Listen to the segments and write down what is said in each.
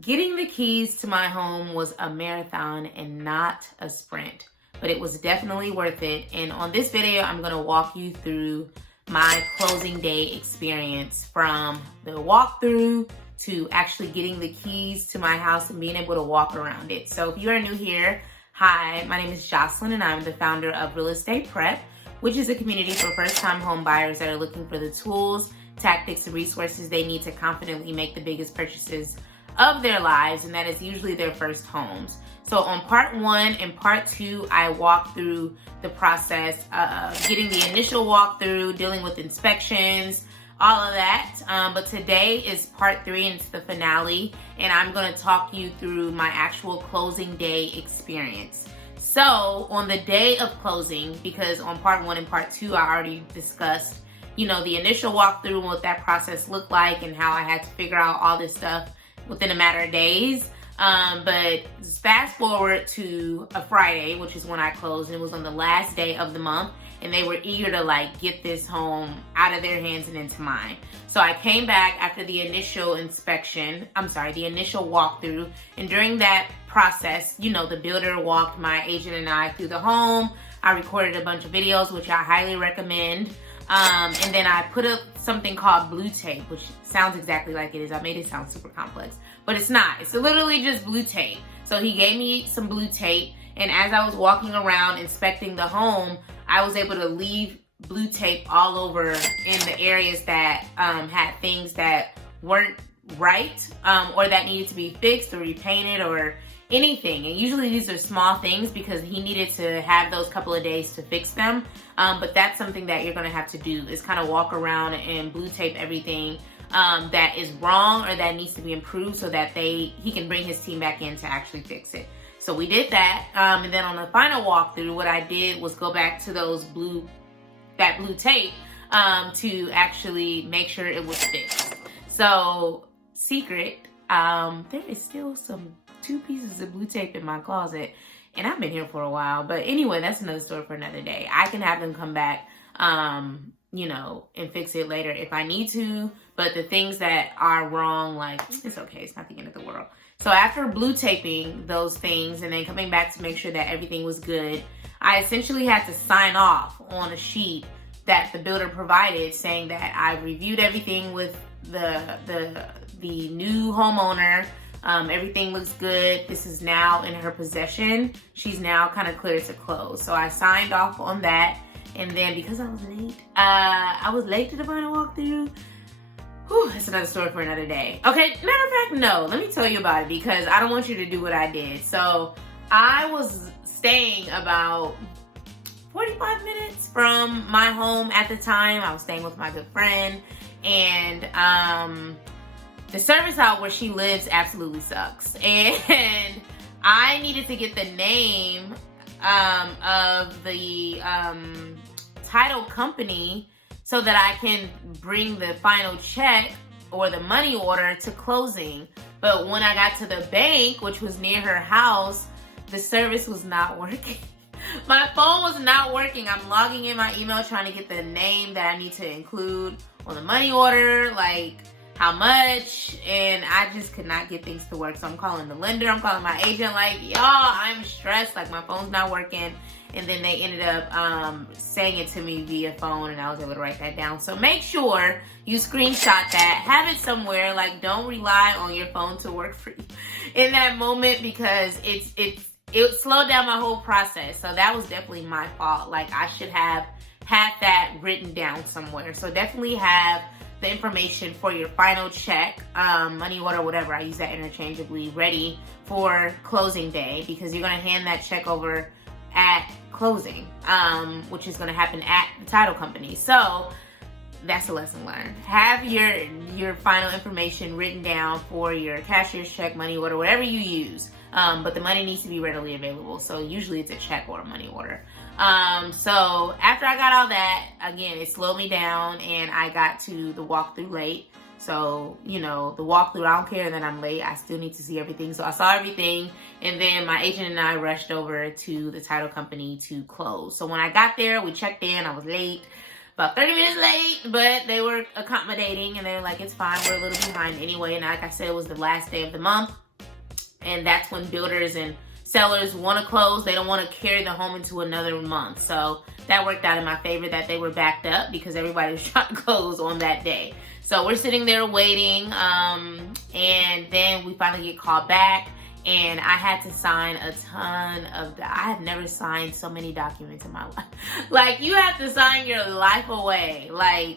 Getting the keys to my home was a marathon and not a sprint, but it was definitely worth it. And on this video, I'm gonna walk you through my closing day experience, from the walkthrough to actually getting the keys to my house and being able to walk around it. So if you are new here, hi, my name is Jocelyn and I'm the founder of Real Estate Prep, which is a community for first-time home buyers that are looking for the tools, tactics, and resources they need to confidently make the biggest purchases of their lives, and that is usually their first homes. So on part 1 and part 2, I walked through the process of getting the initial walkthrough, dealing with inspections, all of that. But today is part 3 and it's the finale, and I'm gonna talk you through my actual closing day experience. So on the day of closing, because on part 1 and part 2, I already discussed, the initial walkthrough and what that process looked like and how I had to figure out all this stuff within a matter of days. But fast forward to a Friday, which is when I closed, and it was on the last day of the month, and they were eager to get this home out of their hands and into mine. So I came back after the initial the initial walkthrough, and during that process, the builder walked my agent and I through the home. I recorded a bunch of videos, which I highly recommend. And then I put up something called blue tape, which sounds exactly like it is. I made it sound super complex, but it's not. It's literally just blue tape. So he gave me some blue tape, and as I was walking around inspecting the home, I was able to leave blue tape all over in the areas that had things that weren't right, or that needed to be fixed or repainted or anything. And usually these are small things because he needed to have those couple of days to fix them. But that's something that you're gonna have to do, is kind of walk around and blue tape everything that is wrong or that needs to be improved, so that he can bring his team back in to actually fix it. So we did that. And then on the final walkthrough, what I did was go back to that blue tape to actually make sure it was fixed. So secret, there is still some 2 pieces of blue tape in my closet, and I've been here for a while. But anyway, that's another story for another day. I can have them come back, and fix it later if I need to. But the things that are wrong, it's okay. It's not the end of the world. So after blue taping those things and then coming back to make sure that everything was good, I essentially had to sign off on a sheet that the builder provided saying that I reviewed everything with the new homeowner. Everything looks good. This is now in her possession. She's now kind of clear to close. So I signed off on that. And then because I was late to the final walkthrough. Whew, that's another story for another day. Okay, matter of fact, no, let me tell you about it because I don't want you to do what I did. So I was staying about 45 minutes from my home at the time. I was staying with my good friend, and the service out where she lives absolutely sucks. And I needed to get the name of the title company so that I can bring the final check or the money order to closing. But when I got to the bank, which was near her house, the service was not working. My phone was not working. I'm logging in my email trying to get the name that I need to include on the money order, how much, and I just could not get things to work. So I'm calling the lender, I'm calling my agent, y'all, I'm stressed, my phone's not working. And then they ended up saying it to me via phone, and I was able to write that down. So make sure you screenshot that, have it somewhere. Don't rely on your phone to work for you in that moment, because it slowed down my whole process. So that was definitely my fault. I should have had that written down somewhere. So definitely have the information for your final check, money order, whatever, I use that interchangeably, ready for closing day, because you're gonna hand that check over at closing, which is gonna happen at the title company. So that's a lesson learned. Have your final information written down for your cashier's check, money order, whatever you use. But the money needs to be readily available. So usually it's a check or a money order. So after I got all that, again, it slowed me down and I got to the walkthrough late. So, the walkthrough, I don't care that I'm late. I still need to see everything. So I saw everything. And then my agent and I rushed over to the title company to close. So when I got there, we checked in. I was late, about 30 minutes late, but they were accommodating and they were like, it's fine. We're a little behind anyway. And like I said, it was the last day of the month. And that's when builders and sellers want to close. They don't want to carry the home into another month. So that worked out in my favor that they were backed up because everybody was trying to close on that day. So we're sitting there waiting, and then we finally get called back, and I had to sign a ton of, I have never signed so many documents in my life. Like, you have to sign your life away. Like,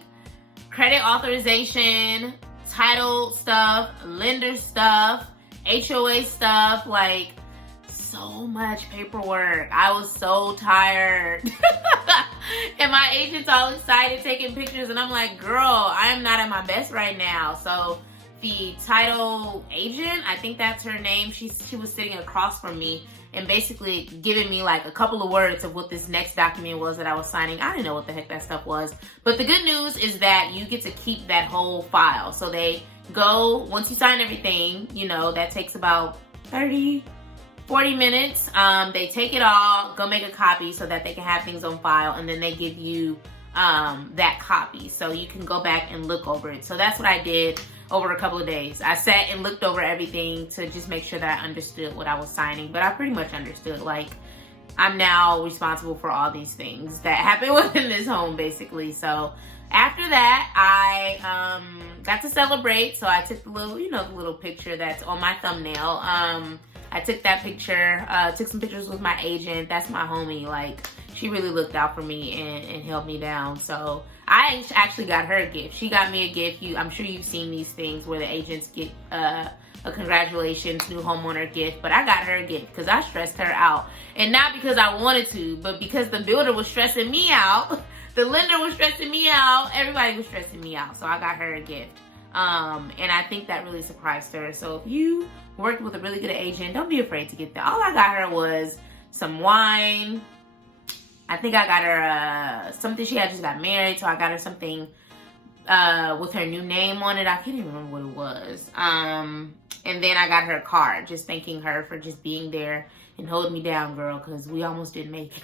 credit authorization, title stuff, lender stuff, HOA stuff, like, so much paperwork. I was so tired. And my agent's all excited taking pictures, and I'm like, girl, I am not at my best right now. So the title agent, I think that's her name, she was sitting across from me and basically giving me like a couple of words of what this next document was that I was signing. I didn't know what the heck that stuff was. But the good news is that you get to keep that whole file. So they go, once you sign everything, you know, that takes about 30, 40 minutes. They take it all, go make a copy so that they can have things on file, and then they give you that copy so you can go back and look over it. So that's what I did over a couple of days. I sat and looked over everything to just make sure that I understood what I was signing, but I pretty much understood. Like, I'm now responsible for all these things that happen within this home, basically. So after that, I got to celebrate. So I took the little, you know, the little picture that's on my thumbnail. I took that picture, took some pictures with my agent. That's my homie. Like, she really looked out for me and held me down. So I actually got her a gift. She got me a gift. I'm sure you've seen these things where the agents get a congratulations new homeowner gift, but I got her a gift because I stressed her out. And not because I wanted to, but because the builder was stressing me out. The lender was stressing me out. Everybody was stressing me out. So I got her a gift. And I think that really surprised her. So if you worked with a really good agent, don't be afraid to get that. All I got her was some wine. I think I got her something. She had just got married, so I got her something with her new name on it. I can't even remember what it was. And then I got her a card just thanking her for just being there and holding me down, girl, because we almost didn't make it.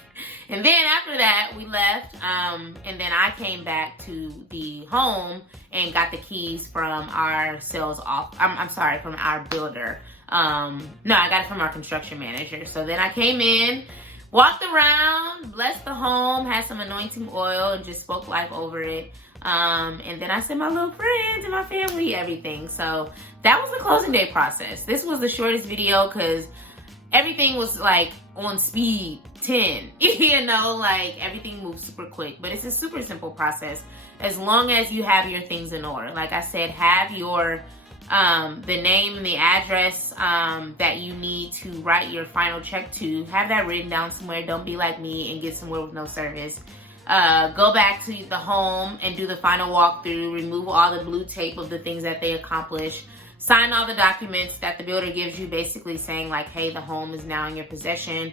And then after that, we left, and then I came back to the home and got the keys from our sales off. I'm sorry, from our builder. No, I got it from our construction manager. So then I came in, walked around, blessed the home, had some anointing oil, and just spoke life over it. And then I sent my little friends and my family everything. So that was the closing day process. This was the shortest video because everything was like on speed 10, you know, like everything moves super quick, but it's a super simple process as long as you have your things in order. Like I said, have your the name and the address that you need to write your final check to. Have that written down somewhere. Don't be like me and get somewhere with no service. Go back to the home and do the final walkthrough. Remove all the blue tape of the things that they accomplished. Sign all the documents that the builder gives you, basically saying like, hey, the home is now in your possession.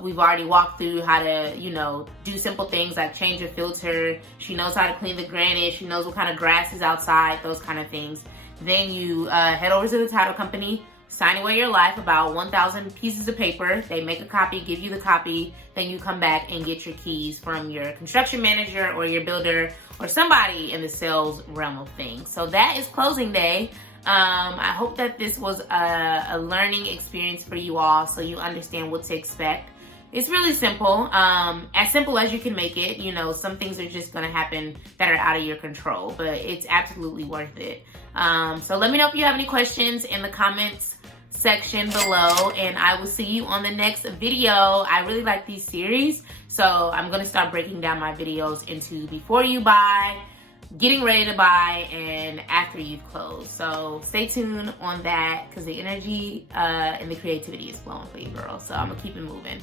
We've already walked through how to, you know, do simple things like change your filter. She knows how to clean the granite. She knows what kind of grass is outside, those kind of things. Then you head over to the title company, sign away your life, about 1,000 pieces of paper. They make a copy, give you the copy. Then you come back and get your keys from your construction manager or your builder or somebody in the sales realm of things. So that is closing day. I hope that this was a learning experience for you all so you understand what to expect. It's really simple as you can make it. You know, some things are just going to happen that are out of your control, but it's absolutely worth it. So let me know if you have any questions in the comments section below, and I will see you on the next video. I really like these series, so I'm going to start breaking down my videos into before you buy, getting ready to buy, and after you've closed. So stay tuned on that because the energy and the creativity is flowing for you, girl. So I'm gonna keep it moving.